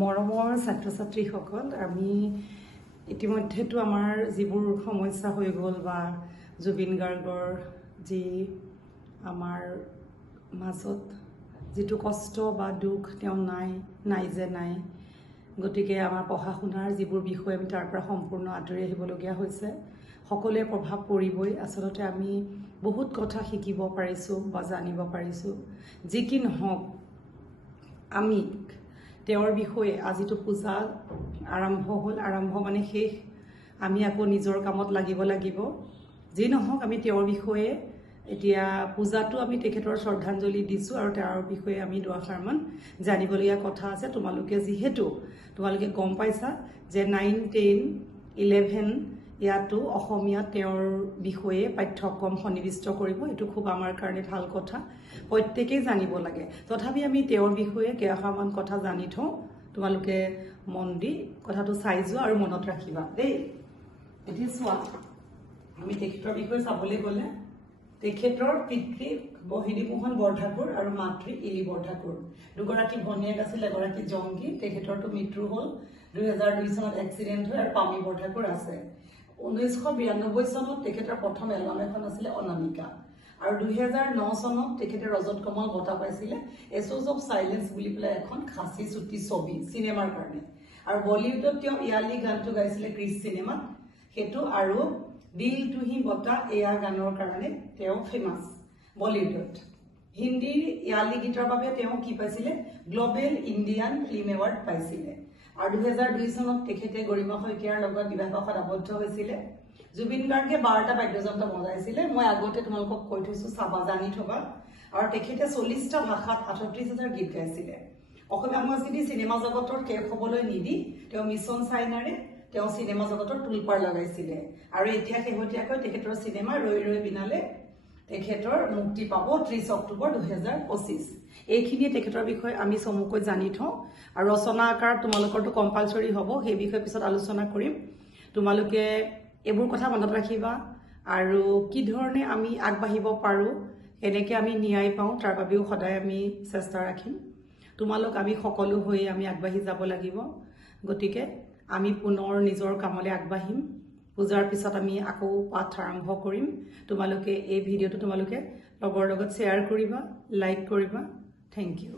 মৰমৰ ছাত্ৰ ছাত্ৰীসকল আমি ইতিমধ্যেতো আমাৰ যিবোৰ সমস্যা হৈ গ'ল বা জুবিন গাৰ্গৰ যি আমাৰ মাজত যিটো কষ্ট বা দুখ তেওঁ নাই যে নাই গতিকে আমাৰ পঢ়া শুনাৰ যিবোৰ বিষয় আমি তাৰ পৰা সম্পূৰ্ণ আঁতৰি আহিবলগীয়া হৈছে সকলোৱে প্ৰভাৱ পৰিবই আচলতে আমি বহুত কথা শিকিব পাৰিছোঁ বা জানিব পাৰিছোঁ যি কি নহওক আমি তেওঁৰ বিষয়ে আজিতো পূজা আৰম্ভ মানে শেষ আমি আকৌ নিজৰ কামত লাগিব যি নহওক আমি তেওঁৰ বিষয়ে এতিয়া পূজাটো আমি তেখেতৰ শ্ৰদ্ধাঞ্জলি দিছোঁ আৰু তেওঁৰ বিষয়ে আমি দুআষাৰমান জানিবলগীয়া কথা আছে তোমালোকে যিহেতু তোমালোকে গম পাইছা যে 9, 10, 11 ইয়াতো অসমীয়াত তেওঁৰ বিষয়ে পাঠ্যক্ৰম সন্নিবিষ্ট কৰিব এইটো খুব আমাৰ কাৰণে ভাল কথা প্ৰত্যেকেই জানিব লাগে তথাপি আমি তেওঁৰ বিষয়ে কেইষাৰমান কথা জানি থওঁ তোমালোকে মন দি কথাটো চাই যোৱা আৰু মনত ৰাখিবা দেই এতিয়া চোৱা আমি তেখেতৰ বিষয়ে চাবলৈ গ'লে তেখেতৰ পিতৃ বহিনী মোহন বৰঠাকুৰ আৰু মাতৃ ইলি বৰঠাকুৰ দুগৰাকী ভনীয়েক আছিল এগৰাকী জংগী তেখেতৰতো মৃত্যু হ'ল 2002 চনত এক্সিডেণ্ট হৈ আৰু পামী বৰঠাকুৰ আছে 1992 চনত তেখেতৰ প্ৰথম এলবাম এখন আছিলে অনামিকা আৰু 2009 চনত তেখেতে ৰজত কমল বঁটা পাইছিলে এছ'জ অফ চাইলেন্স বুলি পেলাই এখন খাচী চুটি ছবি চিনেমাৰ কাৰণে আৰু বলিউডত তেওঁ ইয়ালি গানটো গাইছিলে ক্ৰিছ চিনেমাত সেইটো আৰু দিল টু হি বঁটা এয়া গানৰ কাৰণে তেওঁ ফেমাছ বলিউডত হিন্দীৰ ইয়ালি গীতৰ বাবে তেওঁ কি পাইছিলে গ্লোবেল ইণ্ডিয়ান ফিল্ম এৱাৰ্ড পাইছিলে আৰু 2002 চনত তেখেতে গৰিমা শইকীয়াৰ লগত বিবাহপাশত আবদ্ধ হৈছিলে জুবিন গাৰ্গে 12টা বাদ্যযন্ত্ৰ বজাইছিলে মই আগতে তোমালোকক কৈ থৈছো চাবা জানি থবা আৰু তেখেতে 40টা ভাষাত 38,000 গীত গাইছিলে অসমীয়া সংস্কৃতি চিনেমা জগতৰ শেষ হ'বলৈ নিদি তেওঁ মিছন চাইনাৰে তেওঁ চিনেমা জগতৰ তুলপাৰ লগাইছিলে আৰু এতিয়া শেহতীয়াকৈ তেখেতৰ চিনেমা ৰৈ ৰৈ বিনালে তেখেতৰ মুক্তি পাব 30 অক্টোবৰ 2025 এইখিনিয়ে তেখেতৰ বিষয়ে আমি চমুকৈ জানি থওঁ আৰু ৰচনা আকাৰত তোমালোকৰটো কম্পালসৰি হ'ব সেই বিষয়ে পিছত আলোচনা কৰিম তোমালোকে এইবোৰ কথা মনত ৰাখিবা আৰু কি ধৰণে আমি আগবাঢ়িব পাৰো এনেকৈ আমি ন্যায় পাওঁ তাৰ বাবেও সদায় আমি চেষ্টা ৰাখিম তোমালোক আমি সকলো হৈ আমি আগবাঢ়ি যাব লাগিব গতিকে আমি পুনৰ নিজৰ কামলৈ আগবাঢ়িম পূজাৰ পিছত আমি আকৌ পাঠ আৰম্ভ কৰিম তোমালোকে এই ভিডিঅ'টো তোমালোকে লগৰ লগত শ্বেয়াৰ কৰিবা লাইক কৰিবা থ্যাংক ইউ